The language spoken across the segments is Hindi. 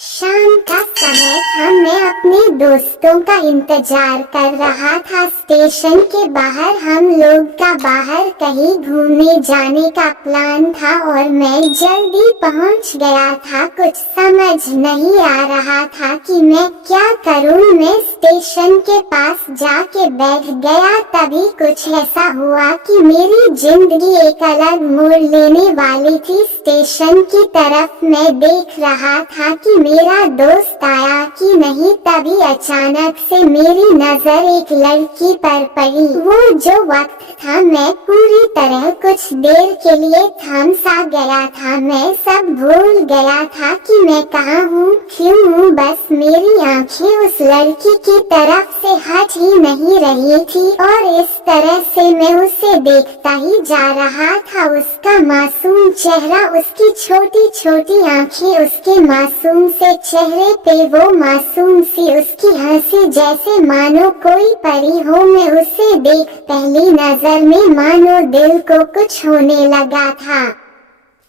शाम का समय था। मैं अपने दोस्तों का इंतजार कर रहा था। स्टेशन के बाहर हम लोग का बाहर कहीं घूमने जाने का प्लान था और मैं जल्दी पहुंच गया था। कुछ समझ नहीं आ रहा था कि मैं क्या करूं। मैं स्टेशन के पास जाके बैठ गया। तभी कुछ ऐसा हुआ कि मेरी जिंदगी एक अलग मोड़ लेने वाली थी। स्टेशन की तरफ मैं देख रहा था कि मेरा दोस्त आया कि नहीं। तभी अचानक से मेरी नजर एक लड़की पर पड़ी। वो जो वक्त था, मैं पूरी तरह कुछ देर के लिए थम सा गया था। मैं सब भूल गया था कि मैं कहाँ हूँ, क्यों हूँ। बस मेरी आंखें उस लड़की की तरफ से हट ही नहीं रही थी और इस तरह से मैं उसे देखता ही जा रहा था। उसका मासूम चेहरा, उसकी छोटी छोटी आंखें, उसके मासूम से चेहरे पे वो मासूम सी उसकी हंसी, जैसे मानो कोई परी हो। मैं उसे देख पहली नजर में मानो दिल को कुछ होने लगा था।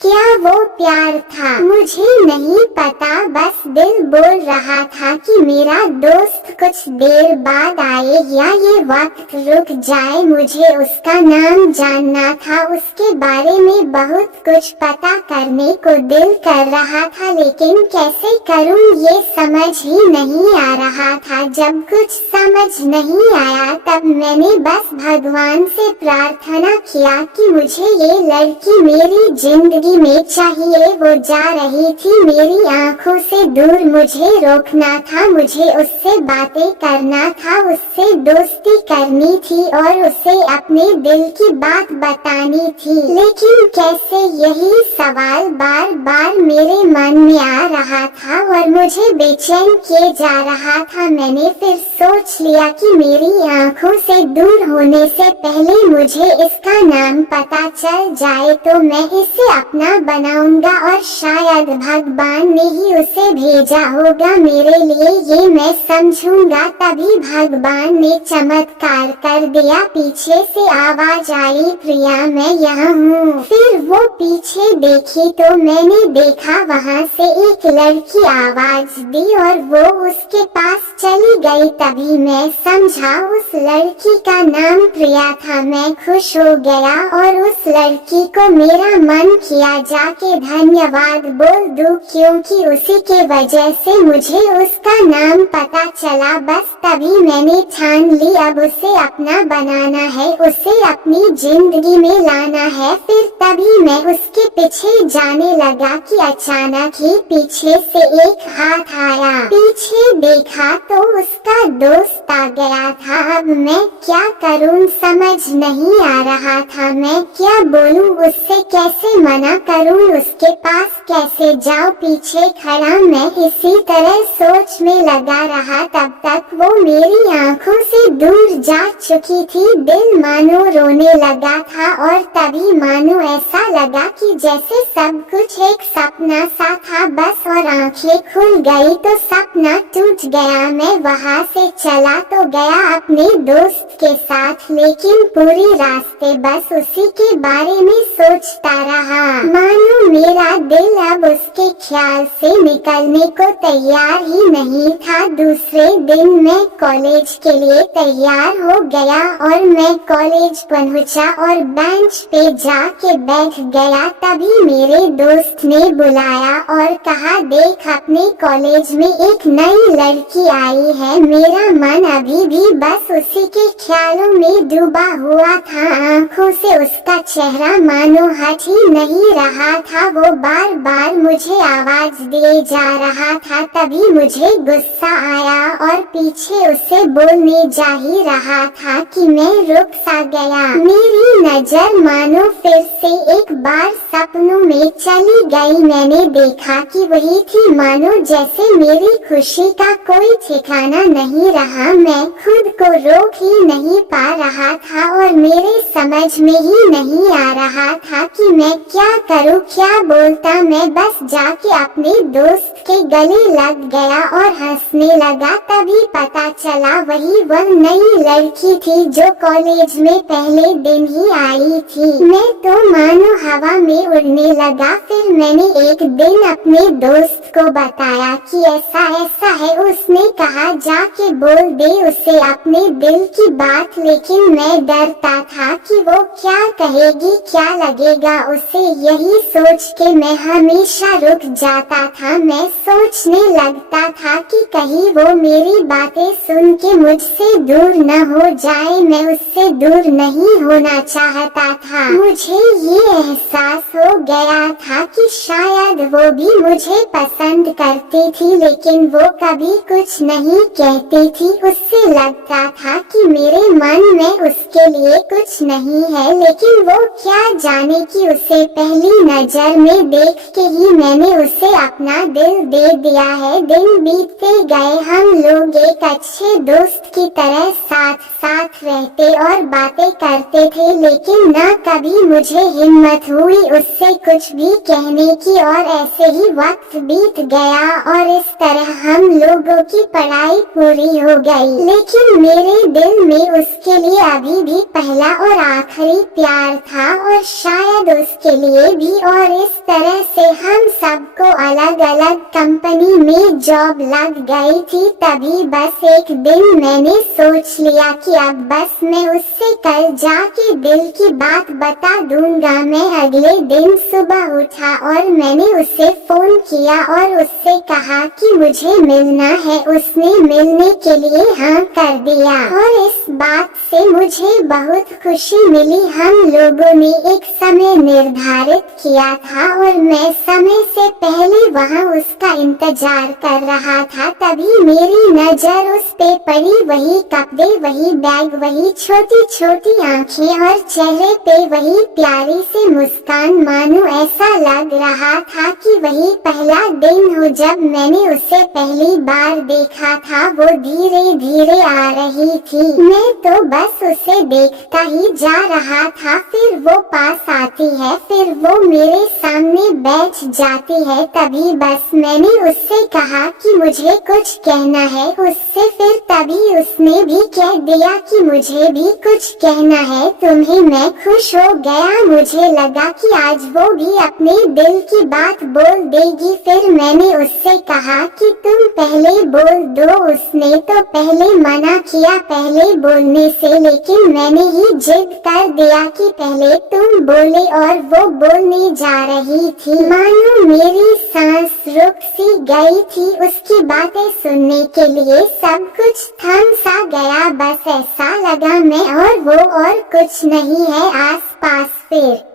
क्या वो प्यार था? मुझे नहीं पता। बस दिल बोल रहा था कि मेरा दोस्त कुछ देर बाद आए या ये वक्त रुक जाए। मुझे उसका नाम जानना था, उसके बारे में बहुत कुछ पता करने को दिल कर रहा था, लेकिन कैसे करूं ये समझ ही नहीं आ रहा था। जब कुछ समझ नहीं आया तब मैंने बस भगवान से प्रार्थना किया कि मुझे ये लड़की मेरी जिंदगी में चाहिए। वो जा रही थी मेरी आंखों से दूर, मुझे रोकना था, मुझे उससे बातें करना था, उससे दोस्ती करनी थी और उसे अपने दिल की बात बतानी थी। लेकिन कैसे, यही सवाल बार बार मेरे मन में आ रहा था और मुझे बेचैन किए जा रहा था। मैंने फिर सोच लिया कि मेरी आंखों से दूर होने से पहले मुझे इसका नाम पता चल जाए तो मैं इसे अपना बनाऊंगा और शायद भगवान ने ही उसे भेजा होगा मेरे लिए, ये मैं समझूंगा। तभी भगवान ने चमत्कार कर दिया। पीछे से आवाज आई, प्रिया मैं यहाँ हूँ। फिर वो पीछे देखी तो मैंने देखा वहाँ से एक लड़की आवाज दी और वो उसके पास चली गई। तभी मैं समझा उस लड़की का नाम प्रिया था। मैं खुश हो गया और उस लड़की को मेरा मन किया जाके धन्यवाद बोल दूं, क्योंकि उसी के वजह से मुझे उसका नाम पता चला। बस तभी मैंने ठान ली अब उसे अपना बनाना है, उसे अपनी जिंदगी में लाना है। फिर तभी मैं उसके पीछे जाने लगा कि अचानक ही पीछे से एक हाथ आया। पीछे देखा तो उसका दोस्त आ गया था। अब मैं क्या करूं समझ नहीं आ रहा था। मैं क्या बोलूं, उससे कैसे मना करूं, उसके पास कैसे जाऊं। पीछे खड़ा मैं इसी तरह सोच में लगा रहा। तब तक वो मेरी आंखों से दूर जा चुकी थी। दिल मानो रोने लगा था और तभी मानो ऐसा लगा कि जैसे सब कुछ एक सपना सा था बस, और आंखें खुल गई तो सपना टूट गया। मैं वहाँ से चला तो गया अपने दोस्त के साथ, लेकिन पूरी रास्ते बस उसी के बारे में सोचता रहा। मानो मेरा दिल अब उसके ख्याल से निकलने को तैयार ही नहीं था। दूसरे दिन मैं कॉलेज के लिए तैयार हो गया और मैं कॉलेज पहुंचा और बेंच पे जाके बैठ गया। तभी मेरे दोस्त ने बुलाया और कहा, देख अपने कॉलेज में एक नई लड़की आई है। मेरा मन अभी भी बस उसी के ख्यालों में डूबा हुआ था। आंखों से उसका चेहरा मानो हट ही नहीं रहा था। वो बार बार मुझे आवाज दिए जा रहा था। तभी मुझे गुस्सा आया और पीछे उसे बोलने जा ही रहा था कि मैं रुक सा गया। मेरी नजर मानो फिर से एक बार सपनों में चली गई। मैंने देखा कि वही थी, मानो जैसे मेरी खुशी का कोई ठिकाना नहीं रहा। मैं खुद को रोक ही नहीं पा रहा था और मेरे समझ में ही नहीं आ रहा था कि मैं क्या करूं क्या बोलता मैं बस जाके अपने दोस्त के गले लग गया और हंसने लगा। तभी पता चला वही वह नई लड़की थी जो कॉलेज में पहले दिन ही आई थी। मैं तो मानो हवा में उड़ने लगा। फिर मैंने एक दिन अपने दोस्त को बताया कि ऐसा ऐसा है। उसने कहा जाके बोल दे उसे अपने दिल की बात, लेकिन मैं डरता था कि वो क्या कहेगी, क्या लगेगा उसे। यही सोच के मैं हमेशा रुक जाता था। मैं सोचने लगता था कि कहीं वो मेरी बातें सुन के मुझसे दूर न हो जाए। मैं उससे दूर नहीं होना चाहता था। मुझे ये एहसास हो गया था कि शायद वो भी मुझे पसंद करती थी, लेकिन वो कभी कुछ नहीं कहती थी। उससे लगता था कि मेरे मन में उसके लिए कुछ नहीं है, लेकिन वो क्या जाने कि उसे पहली नजर में देख के ही मैंने उसे अपना दिल दे दिया है। दिन बीतते गए, हम लोग एक अच्छे दोस्त की तरह साथ साथ रहते और बातें करते थे, लेकिन न कभी मुझे हिम्मत हुई उससे कुछ भी कहने की। और ऐसे ही वक्त बीत गया और इस तरह हम लोगों की पढ़ाई पूरी हो गई। लेकिन मेरे दिल में उसके लिए अभी भी पहला और आखिरी प्यार था और शायद उसके लिए भी। और इस तरह से हम सबको अलग अलग कंपनी में जॉब लग गई थी। तभी बस एक दिन मैंने सोच लिया कि अब बस मैं उससे कल जाके दिल की बात बता दूंगा। मैं अगले दिन सुबह उठा और मैंने उसे फोन किया और उससे कहा कि मुझे मिलना है। उसने मिलने के लिए हाँ कर दिया और इस बात से मुझे बहुत खुशी मिली। हम लोगों ने एक समय निर्धारित किया था और मैं समय से पहले वहाँ उसका इंतजार कर रहा था। तभी मेरी नजर उस पे पड़ी। वही कपड़े, वही बैग, वही छोटी छोटी आँखें और चेहरे पे वही प्यारी सी मुस्कान। मानो ऐसा लग रहा था कि वही पहला दिन हो जब मैंने उसे पहली बार देखा था। वो धीरे धीरे आ रही थी। मैं तो बस उसे देखता ही जा रहा था। फिर वो पास आती है, फिर वो मेरे सामने बैठ जाती है। तभी बस मैंने उससे कहा कि मुझे कुछ कहना है उससे। फिर तभी उसने भी कह दिया कि मुझे भी कुछ कहना है तुम्हें। मैं खुश हो गया। मुझे लगा कि आज वो भी अपने दिल की बात बोल देगी। फिर मैंने उससे कहा कि तुम पहले बोल दो। उसने तो पहले मना किया पहले बोलने से, लेकिन मैंने ही जिद कर दिया कि पहले तुम बोले और वो बोलने जा रही थी। मानो मेरी सांस रुक सी गई थी उसकी बातें सुनने के लिए। सब कुछ थम सा गया। बस ऐसा लगा मैं और वो और कुछ नहीं है आस पास। फिर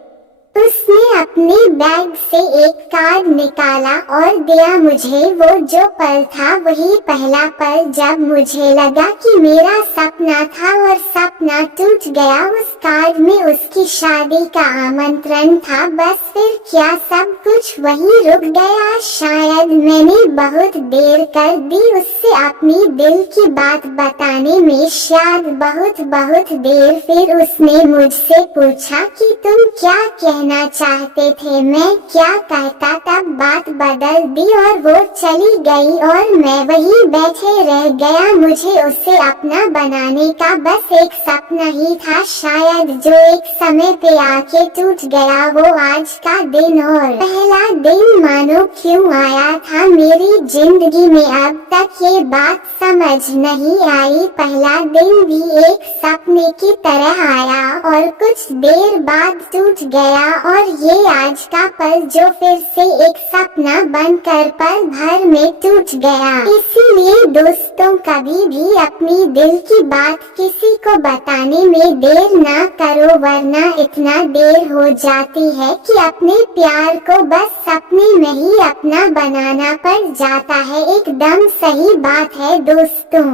उसने अपने बैग से एक कार्ड निकाला और दिया मुझे। वो जो पल था वही पहला पल जब मुझे लगा कि मेरा सपना था और सपना टूट गया। उस कार्ड में उसकी शादी का आमंत्रण था। बस फिर क्या सब कुछ वही रुक गया। शायद मैंने बहुत देर कर दी उससे अपनी दिल की बात बताने में, शायद बहुत बहुत देर। फिर उसने मुझसे पूछा कि तुम क्या कहना चाहते थे। मैं क्या कहता, तब बात बदल दी और वो चली गई और मैं वही बैठे रह गया। मुझे उसे अपना बनाने का बस एक सपना ही था शायद, जो एक समय पे आके टूट गया। वो आज का दिन और पहला दिन मानो क्यों आया था मेरी जिंदगी में, अब तक ये बात समझ नहीं आई। पहला दिन भी एक सपने की तरह आया और कुछ देर बाद टूट गया। और ये आज का पल जो फिर से एक सपना बनकर पल भर में टूट गया। इसीलिए दोस्तों, कभी भी अपनी दिल की बात किसी को बताने में देर ना करो, वरना इतना देर हो जाती है कि अपने प्यार को बस सपने में ही अपना बनाना पड़ जाता है। एकदम सही बात है दोस्तों।